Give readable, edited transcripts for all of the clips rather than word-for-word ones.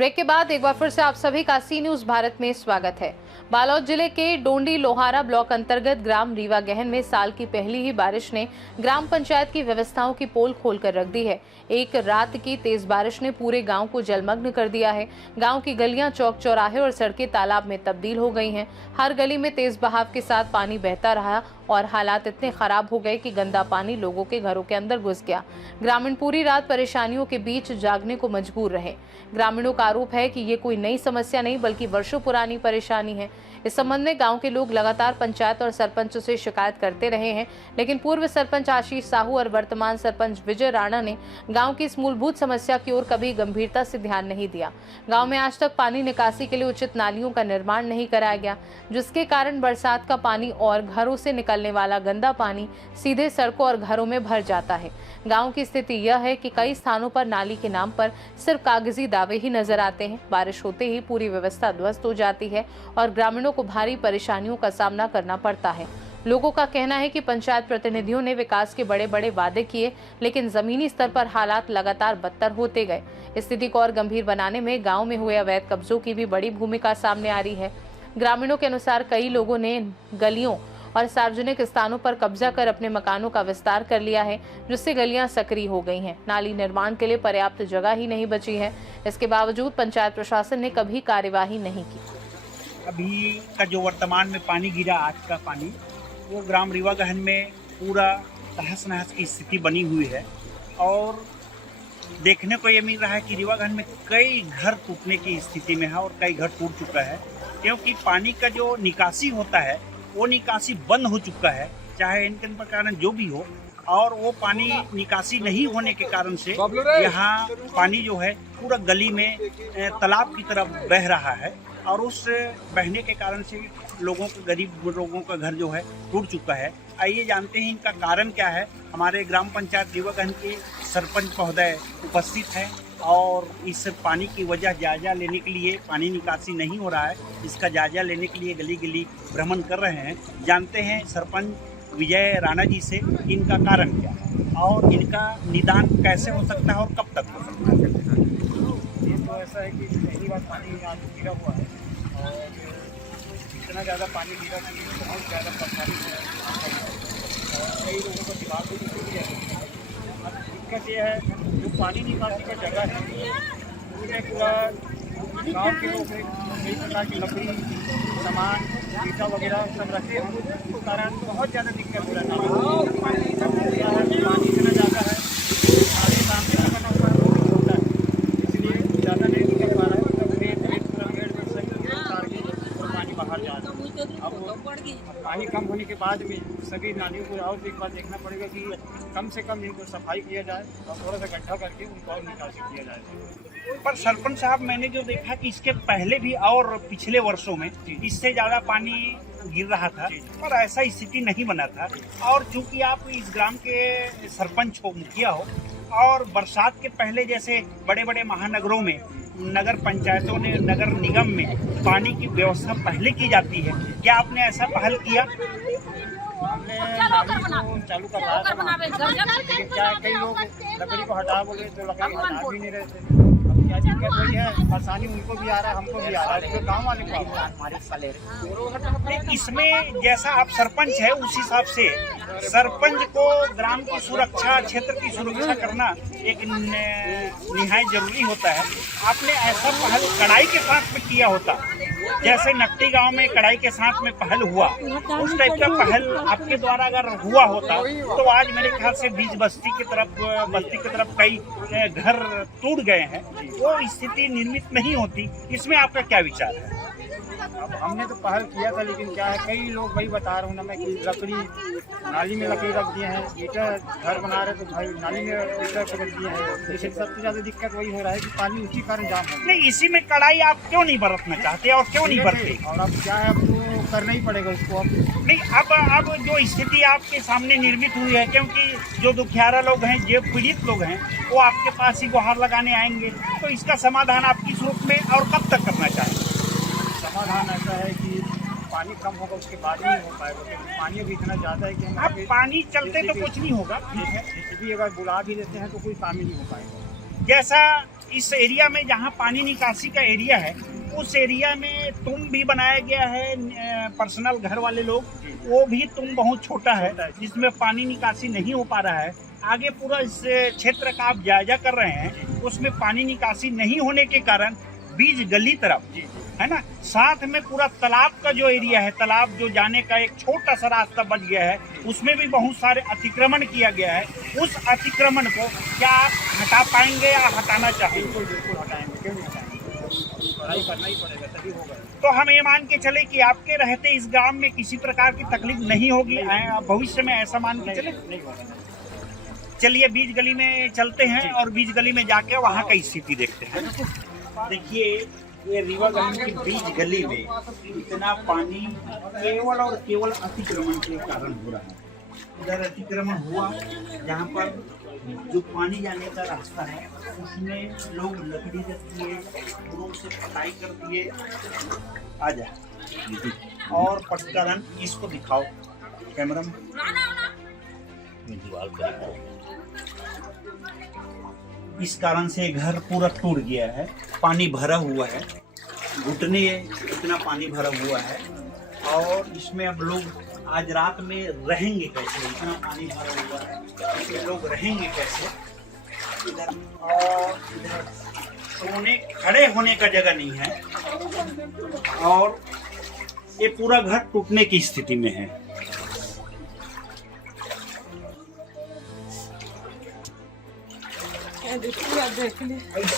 Break के बाद एक बार फिर से आप सभी का सी न्यूज भारत में स्वागत है। बालोद जिले के डोंडी लोहारा ब्लॉक अंतर्गत ग्राम रीवा गहन में साल की पहली ही बारिश ने ग्राम पंचायत की व्यवस्थाओं की पोल खोलकर रख दी है। एक रात की तेज बारिश ने पूरे गांव को जलमग्न कर दिया है। गांव की गलियां, चौक चौराहे और सड़कें तालाब में तब्दील हो गई हैं। हर गली में तेज बहाव के साथ पानी बहता रहा और हालात इतने खराब हो गए कि गंदा पानी लोगों के घरों के अंदर घुस गया। ग्रामीण पूरी रात परेशानियों के बीच जागने को मजबूर रहे। ग्रामीणों का आरोप है कि ये कोई नई समस्या नहीं बल्कि वर्षों पुरानी परेशानी है। इस संबंध में गांव के लोग लगातार पंचायत और सरपंच से शिकायत करते रहे हैं, लेकिन पूर्व सरपंच आशीष साहू और वर्तमान सरपंच विजय राणा ने गांव की इस मूलभूत समस्या की ओर कभी गंभीरता से ध्यान नहीं दिया। गांव में आज तक पानी निकासी के लिए उचित नालियों का निर्माण नहीं कराया गया, जिसके कारण बरसात का पानी और घरों से निकलने वाला गंदा पानी सीधे सड़कों और घरों में भर जाता है। गांव की स्थिति यह है कि कई स्थानों पर नाली के नाम पर सिर्फ कागजी दावे ही नजर आते हैं। बारिश होते ही पूरी व्यवस्था ध्वस्त हो जाती है और ग्रामीणों को भारी परेशानियों का सामना करना पड़ता है। लोगों का कहना है कि पंचायत प्रतिनिधियों ने विकास के बड़े बड़े वादे किए, लेकिन जमीनी स्तर पर हालात लगातार बदतर होते गए। स्थिति को और गंभीर बनाने में गाँव में हुए अवैध कब्जों की भी बड़ी भूमिका सामने आ रही है। ग्रामीणों के अनुसार कई लोगों ने गलियों और सार्वजनिक स्थानों पर कब्जा कर अपने मकानों का विस्तार कर लिया है, जिससे गलियां सक्रिय हो गई हैं। नाली निर्माण के लिए पर्याप्त जगह ही नहीं बची है। इसके बावजूद पंचायत प्रशासन ने कभी कार्यवाही नहीं की। अभी का जो वर्तमान में पानी गिरा, आज का पानी, वो ग्राम रीवा गहन में पूरा तहस नहस की स्थिति बनी हुई है और देखने को ये मिल रहा है कि रीवा गहन में कई घर टूटने की स्थिति में है और कई घर टूट चुका है, क्योंकि पानी का जो निकासी होता है वो निकासी बंद हो चुका है, चाहे इनके कारण जो भी हो। और वो पानी निकासी नहीं होने के कारण से यहाँ पानी जो है पूरा गली में तालाब की तरफ बह रहा है और उस बहने के कारण से लोगों को, गरीब लोगों का घर जो है टूट चुका है। आइए जानते हैं इनका कारण क्या है। हमारे ग्राम पंचायत रीवा गहन के सरपंच महोदय उपस्थित हैं और इस पानी की वजह जायजा लेने के लिए, पानी निकासी नहीं हो रहा है, इसका जायजा लेने के लिए गली गली भ्रमण कर रहे हैं। जानते हैं सरपंच विजय राणा जी से इनका कारण क्या है और इनका निदान कैसे हो सकता है और कब तक हो सकता है। ये तो ऐसा है कि पहली बार पानी आज गिरा हुआ है और इतना ज़्यादा पानी गिरा कि बहुत ज़्यादा परेशानी है। कई लोगों का दिमाग भी टूट गया। अब दिक्कत ये है, जो पानी निकासी का जगह है उसमें पूरा गाँव के लोग कई प्रकार की लकड़ी, सामान, ईटा वगैरह सब रखे हैं। उस कारण बहुत ज़्यादा दिक्कत हो रहा है। पानी इतना ज़्यादा है, सारे सामने का बना हुआ होता है, इसलिए ज़्यादा नहीं निकल पा रहा है। पानी बाहर जा रहा है। अब पानी कम होने के बाद में सभी नालियों को और एक बार देखना पड़ेगा कि कम से कम इनको सफाई किया जाए और थोड़ा सा गड्ढा करके उनको और निकासी किया जाए। पर सरपंच साहब, मैंने जो देखा कि इसके पहले भी और पिछले वर्षों में इससे ज़्यादा पानी गिर रहा था पर ऐसा स्थिति नहीं बना था। और चूंकि आप इस ग्राम के सरपंच हो, मुखिया हो, और बरसात के पहले जैसे बड़े बड़े महानगरों में, नगर पंचायतों ने, नगर निगम में पानी की व्यवस्था पहले की जाती है, क्या आपने ऐसा पहल किया? हमने नाली को चालू करवाया था, लेकिन क्या कई लोग लकड़ी को हटा बोले तो लकड़ी हटा भी नहीं रहे थे। अब क्या दिक्कत हुई है, परेशानी उनको भी आ रहा है, हमको भी आ रहा है, पूरे गाँव वाले को हमारे। इसमें जैसा आप सरपंच है उस हिसाब से सरपंच को ग्राम की सुरक्षा, क्षेत्र की सुरक्षा करना एक निहायत जरूरी होता है। आपने ऐसा पहल कड़ाई के साथ में किया होता, जैसे नकटी गांव में कड़ाई के साथ में पहल हुआ, उस टाइप का पहल आपके द्वारा अगर हुआ होता तो आज मेरे ख्याल से बीच बस्ती की तरफ कई घर टूट गए हैं, वो स्थिति निर्मित नहीं होती। इसमें आपका क्या विचार है? अब हमने तो पहल किया था, लेकिन क्या है, कई लोग वही बता रहा हूँ ना मैं कि लकड़ी नाली में लकड़ी रख दिए हैं, ईटा घर बना रहे तो भाई नाली में ईटा रख दिए हैं। इससे सबसे ज़्यादा दिक्कत वही हो रहा है कि पानी उसी कारण जाम हो। नहीं, इसी में कड़ाई आप क्यों नहीं बरतना चाहते और क्यों नहीं बरते? और अब क्या है, अब तो करना ही पड़ेगा उसको। अब नहीं, अब जो स्थिति आपके सामने निर्मित हुई है, क्योंकि जो दुखियारा लोग हैं, जो पीड़ित लोग हैं, वो आपके पास ही गुहार लगाने आएंगे, तो इसका समाधान आपकी सोच में और कब तक करना चाहिए? समाधान ऐसा है कि पानी कम होगा उसके बाद नहीं हो पाएगा, क्योंकि पानी अभी इतना ज़्यादा है कि हम अब पानी चलते तो कुछ नहीं होगा। भी अगर बुला भी देते हैं तो कोई काम ही नहीं हो पाएगा। जैसा इस एरिया में जहाँ पानी निकासी का एरिया है, उस एरिया में तुम भी बनाया गया है, पर्सनल घर वाले लोग, वो भी तुम बहुत छोटा है जिसमें पानी निकासी नहीं हो पा रहा है। आगे पूरा इस क्षेत्र का आप जायजा कर रहे हैं, उसमें पानी निकासी नहीं होने के कारण बीच गली तरफ है ना, साथ में पूरा तालाब का जो एरिया है, तालाब जो जाने का एक छोटा सा रास्ता बच गया है, उसमें भी बहुत सारे अतिक्रमण किया गया है। उस अतिक्रमण को क्या आप हटा पाएंगे या हटाना चाहेंगे? बिल्कुल हटाएंगे, क्यों नहीं हटाएंगे, पढ़ाई करना ही पड़ेगा तभी होगा। तो हम ये मान के चले कि आपके रहते इस गांव में किसी प्रकार की तकलीफ नहीं होगी भविष्य में, ऐसा मान के चले? नहीं होगा। चलिए बीच गली में चलते हैं और बीच गली में जाके वहाँ का स्थिति देखते हैं। देखिए ये रीवागंज की बीच गली में इतना पानी केवल और केवल अतिक्रमण के कारण हो रहा है। इधर अतिक्रमण हुआ, जहाँ पर जो पानी जाने का रास्ता है उसमें लोग लकड़ी रख दिए, फूलों से कटाई कर दिए। आ जाए और पटकरन इसको दिखाओ कैमरा में। इस कारण से घर पूरा टूट गया है, पानी भरा हुआ है, घुटने इतना पानी भरा हुआ है। और इसमें अब लोग आज रात में रहेंगे कैसे? इतना पानी भरा हुआ है, इसमें लोग रहेंगे कैसे? इधर और इधर सोने खड़े होने का जगह नहीं है और ये पूरा घर टूटने की स्थिति में है। इसी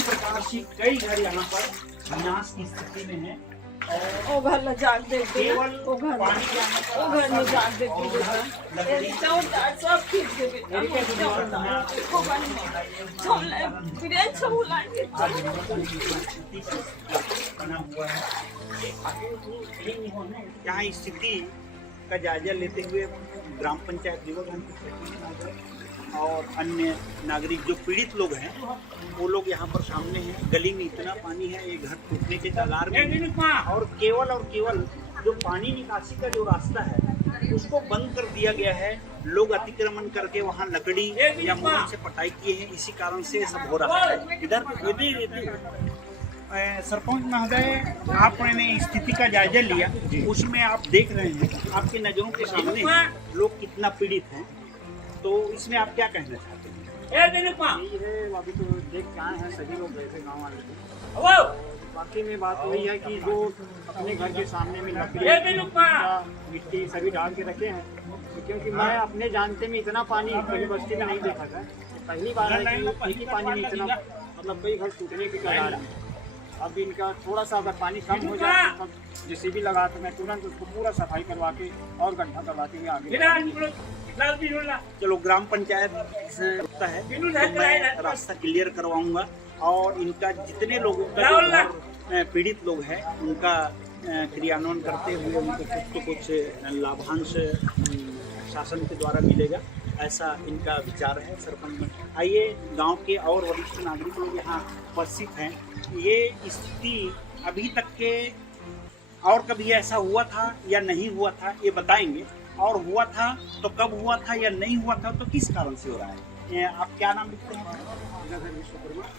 प्रकार से कई घर यहाँ पर विनाश की स्थिति में है। ओ घर न जाग दे केवल ओ घर पानी के आने का ओ घर न जाग दे लकड़ी सब ठीक दे बना हुआ है। यहाँ स्थिति का जायजा लेते हुए ग्राम पंचायत रीवागंज और अन्य नागरिक जो पीड़ित लोग हैं वो लोग यहाँ पर सामने हैं। गली में इतना पानी है, ये घर टूटने के कगार में है। और केवल जो पानी निकासी का जो रास्ता है उसको बंद कर दिया गया है। लोग अतिक्रमण करके वहाँ लकड़ी या मोहर से पटाई किए हैं, इसी कारण से सब हो रहा है। इधर सरपंच महोदय, आपने स्थिति का जायजा लिया, उसमें आप देख रहे हैं आपकी नजरों के सामने लोग कितना पीड़ित हैं, तो इसमें आप क्या कहना चाहते हैं? यही है, अभी तो देख के आए हैं, सभी लोग गए थे गाँव वाले थे। बाकी में बात वही है कि जो अपने घर के सामने में लकड़ी मिट्टी सभी डाल के रखे हैं, क्योंकि मैं अपने जानते में इतना पानी कभी बस्ती में नहीं देखा था। पहली बार है कि एक ही पानी में इतना मतलब कई घर टूटने के कगार है। अब इनका थोड़ा सा अगर पानी कम हो जाए तो जेसीबी लगा तो मैं तुरंत उसको पूरा सफाई करवा के और गड्ढा करवाते हुए आगे। चलो ग्राम पंचायत से होता है तो मैं रास्ता क्लियर करवाऊंगा और इनका जितने लोगों का जो पीड़ित लोग हैं उनका क्रियान्वयन करते हुए उनको कुछ लाभांश शासन के द्वारा मिलेगा, ऐसा इनका विचार है। सरपंच, आइए गांव के और वरिष्ठ नागरिक लोग यहाँ उपस्थित हैं। ये स्थिति अभी तक के और कभी ऐसा हुआ था या नहीं हुआ था ये बताएंगे, और हुआ था तो कब हुआ था या नहीं हुआ था तो किस कारण से हो रहा है। आप क्या नाम लिखते हैं?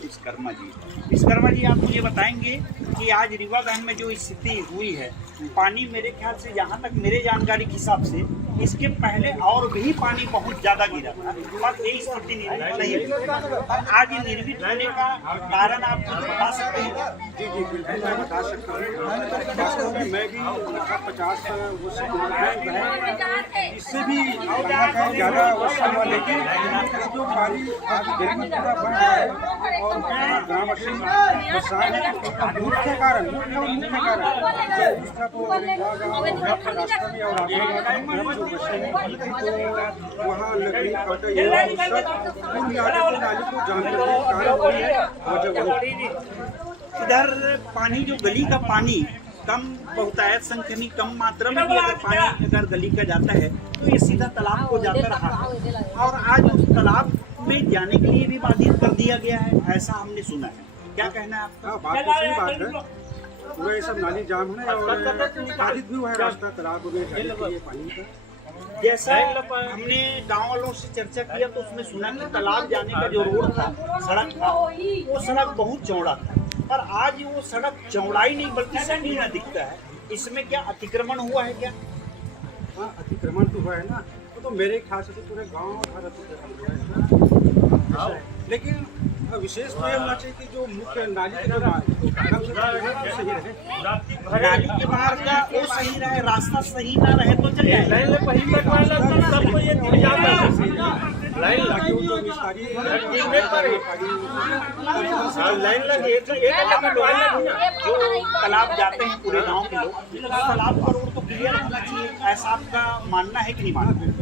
विश्वकर्मा जी। विश्वकर्मा जी, आप मुझे बताएंगे कि आज रीवागंज में जो स्थिति हुई है, पानी मेरे ख्याल से जहाँ तक मेरे जानकारी के हिसाब से इसके पहले और भी पानी बहुत ज्यादा गिरा था, पर ये स्थिति नहीं है। आज ये निर्मित होने का कारण आप कुछ बता सकते हैं? जी बिल्कुल मैं बता सकता हूँ। मैं भी 50 इससे भी ज़्यादा वर्षा हुआ, लेकिन जो हमारी गरीबी पूरा बन रहा है और ग्राम मुख्य कारण उसका तो रास्ता में और वहाँ लकड़ी काटा नाली को इधर पानी जो गली का पानी कम बहुतायत संख्या में कम मात्रा में भी अगर पानी अगर गली का जाता है तो ये सीधा तालाब को जाता रहा है और आज उस तालाब में जाने के लिए भी बाधित कर दिया गया है, ऐसा हमने सुना है। क्या कहना है आपका? बात तो सही बात है, पूरा ये सब नाली जाम है और बाधित भी हुआ है रास्ता तालाब में जाने के लिए पानी का। जैसा हमने गांव वालों से चर्चा किया तो उसमें सुना कि तालाब जाने का जो रोड था, सड़क था, वो सड़क बहुत चौड़ा था, पर आज वो सड़क चौड़ाई नहीं बल्कि संकीर्ण दिखता है। इसमें क्या अतिक्रमण हुआ है क्या? हाँ, अतिक्रमण तो हुआ है ना, तो मेरे ख्याल से तो पूरे गांव भर अतिक्रमण हुआ है, लेकिन विशेष तो ये होना चाहिए कि जो मुख्य नाली के जो सही रहे, नाली के बाहर का वो सही रहे, रास्ता सही ना रहे तो चल जाएगा। तालाब जाते हैं पूरे गांव के लोग, तालाब का रोड तो क्लियर होना चाहिए, ऐसा आपका मानना है कि नहीं मानना?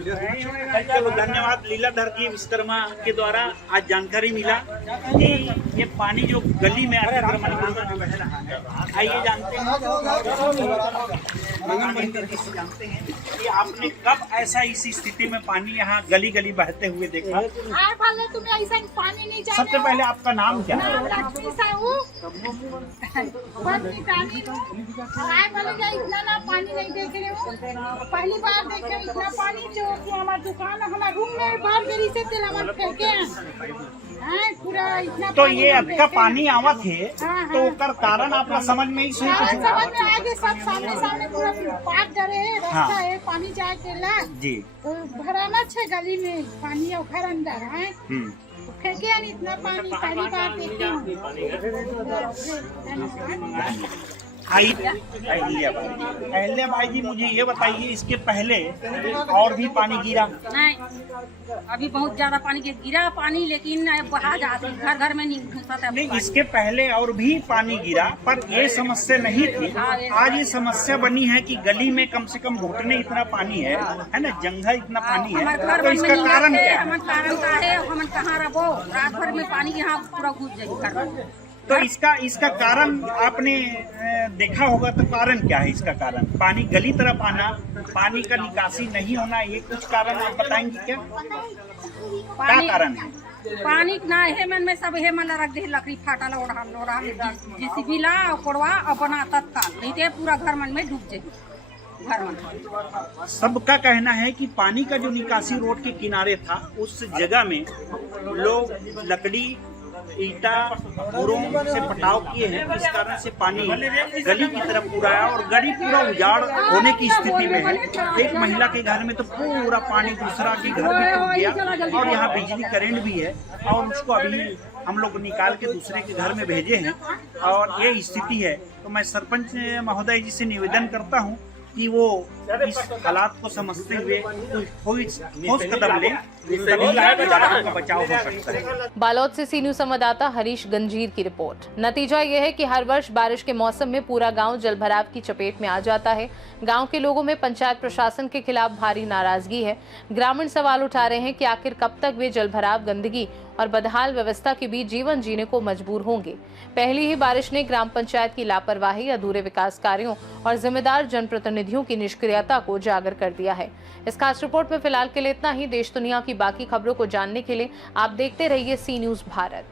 चलो धन्यवाद। लीलाधर जी विश्वकर्मा के द्वारा आज जानकारी मिला कि ये पानी जो गली में अतिक्रमण बह रहा है, आइए जानते हैं जानते हैं कि आपने कब ऐसा इस स्थिति में पानी यहाँ गली गली बहते हुए देखा? तुम्हें ऐसा पानी नहीं चाहिए। सबसे पहले आपका नाम क्या है? इतना ना पानी नहीं देख रहे हो, पहली बार देखे इतना पानी जो कि हमारे दुकान हमारे रूम में बाहर गिरी से तेल हमारे फेंके हैं पूरा इतना। तो ये अब का पानी आवा थे हाँ, तो ओकर कारण आपका समझ में ही सही कुछ समझ में आगे सब सामने सामने पूरा पार्क करे है, रास्ता हाँ। है, पानी जाए के ला जी। तो भराना छे गली में पानी और घर अंदर है फेंके हैं इतना पानी, पहली बार देखे अहिल्याबाई जी, मुझे ये बताइए इसके पहले और भी पानी गिरा? नहीं, अभी बहुत ज्यादा पानी गिरा पानी, लेकिन बहा जाती घर घर में नहीं घुसा था। नहीं, इसके पहले और भी पानी गिरा पर ये समस्या नहीं थी। आज ये समस्या बनी है कि गली में कम से कम घुटने इतना पानी है ना, जंघा इतना पानी है, तो इसका कारण क्या है? हमारे कारण का है, हम कहाँ रहो, रात भर में पानी यहाँ पूरा घुस जाएगी। तो इसका कारण आपने देखा होगा, तो कारण क्या है इसका कारण? पानी गली तरफ आना, पानी का निकासी नहीं होना, ये कुछ कारण आप बताएंगे क्या? क्या कारण है? पानी ना हेमन में सब हेमन रख दे, लकड़ी फाटा लोड़ा जेसीबी ला कोड़वा और बना तत्काल, नहीं तो पूरा घर मन में डूब जाएगी। घर मन सबका कहना है कि पानी का जो निकासी रोड के किनारे था, उस जगह में लोग लकड़ी ईटा बोरों से पटाव किए हैं, इस कारण से पानी गली की तरफ पूरा है और गली पूरा उजाड़ होने की स्थिति में है। एक महिला के घर में तो पूरा पानी दूसरा के घर में डूब गया और यहाँ बिजली करंट भी है और उसको अभी हम लोग निकाल के दूसरे के घर में भेजे हैं और ये स्थिति है। तो मैं सरपंच महोदय जी से निवेदन करता हूँ कि वो इस हालात को समझते हुए ठोस कदम लें, तभी का बचाव हो सकता है। बालोद से सी न्यूज संवाददाता हरीश गंजीर की रिपोर्ट। नतीजा यह है कि हर वर्ष बारिश के मौसम में पूरा गांव जलभराव की चपेट में आ जाता है। गांव के लोगों में पंचायत प्रशासन के खिलाफ भारी नाराजगी है। ग्रामीण सवाल उठा रहे हैं कि आखिर कब तक वे जलभराव, गंदगी और बदहाल व्यवस्था के बीच जीवन जीने को मजबूर होंगे। पहली ही बारिश ने ग्राम पंचायत की लापरवाही, अधूरे विकास कार्यों और जिम्मेदार जनप्रतिनिधियों की निष्क्रियता को उजागर कर दिया है। इस खास रिपोर्ट में फिलहाल के लिए इतना ही। देश दुनिया की बाकी खबरों को जानने के लिए आप देखते रहिए सी न्यूज भारत।